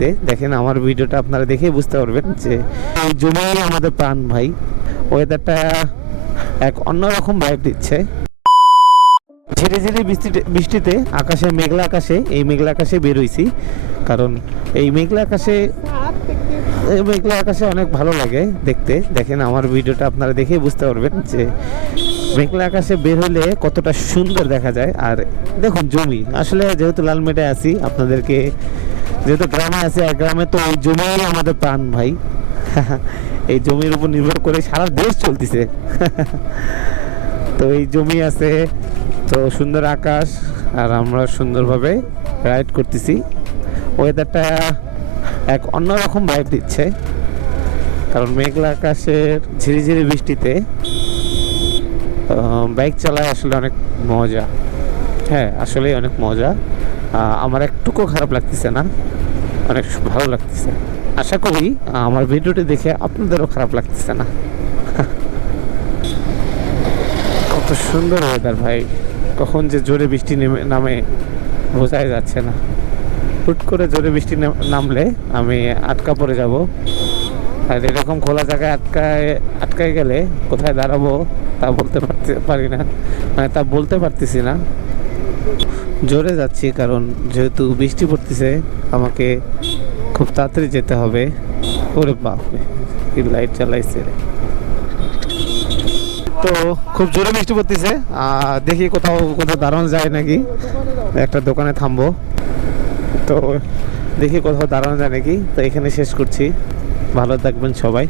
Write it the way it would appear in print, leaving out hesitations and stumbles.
দেখতে দেখেন আমার ভিডিওটা আপনারা দেখেই বুঝতে পারবেন যে এই জমি আমাদের প্রাণ ভাই। ওয়েদারটা এক অন্যরকম ভাইব দিচ্ছে। ঝিরি ঝিরি বৃষ্টিতে আকাশে মেঘলা আকাশে এই মেঘলা আকাশে বের হইছি, কারণ এই মেঘলা আকাশে অনেক ভালো লাগে দেখতে। দেখেন আমার ভিডিওটা আপনারা দেখেই বুঝতে পারবেন যে মেঘলা আকাশে বের হলে কতটা সুন্দর দেখা যায়। আর দেখুন জমি, আসলে যেহেতু লালমেটে আছি, আপনাদেরকে যেহেতু গ্রামে আছি, আর গ্রামে তো এই জমি আমাদের প্রাণ ভাই। এই জমির উপর নির্ভর করে সারা দেশ চলতেছে। তো এই জমি আছে, তো সুন্দর আকাশ, আর আমরা সুন্দরভাবে রাইড করতেছি। ওয়েদারটা এক অন্যরকম ভাইব দিচ্ছে, কারণ মেঘলা আকাশের ঝিরিঝিরি বৃষ্টিতে বাইক চালায় আসলে অনেক মজা। হ্যাঁ, আসলে অনেক মজা। আমার একটুকু খারাপ লাগতেছে না, অনেক ভালো লাগতেছে। আশা করি আমার ভিডিওটি দেখে আপনাদেরও খারাপ লাগতেছে না। কত সুন্দর ওয়েদার ভাই, কখন যে জোরে বৃষ্টি নামে বোঝাই যাচ্ছে না। হুট করে জোরে বৃষ্টি নামলে আমি আটকা পড়ে যাব, আর এরকম খোলা জায়গায় আটকায় গেলে কোথায় দাঁড়াবো তা পারি না, মানে তা বলতে পারতেছি না। জোরে যাচ্ছি কারণ যেহেতু বৃষ্টি পড়তেছে, আমাকে খুব তাড়াতাড়ি যেতে হবে। ওরে বাপরে, কি লাইট চালাইছে রে। তো খুব জোরে বৃষ্টি পড়তেছে, দেখি কোথাও দাঁড়ানো যায় নাকি। একটা দোকানে থামবো, তো দেখি কোথাও দাঁড়ানো যায় নাকি। তো এখানে শেষ করছি, ভালো থাকবেন সবাই।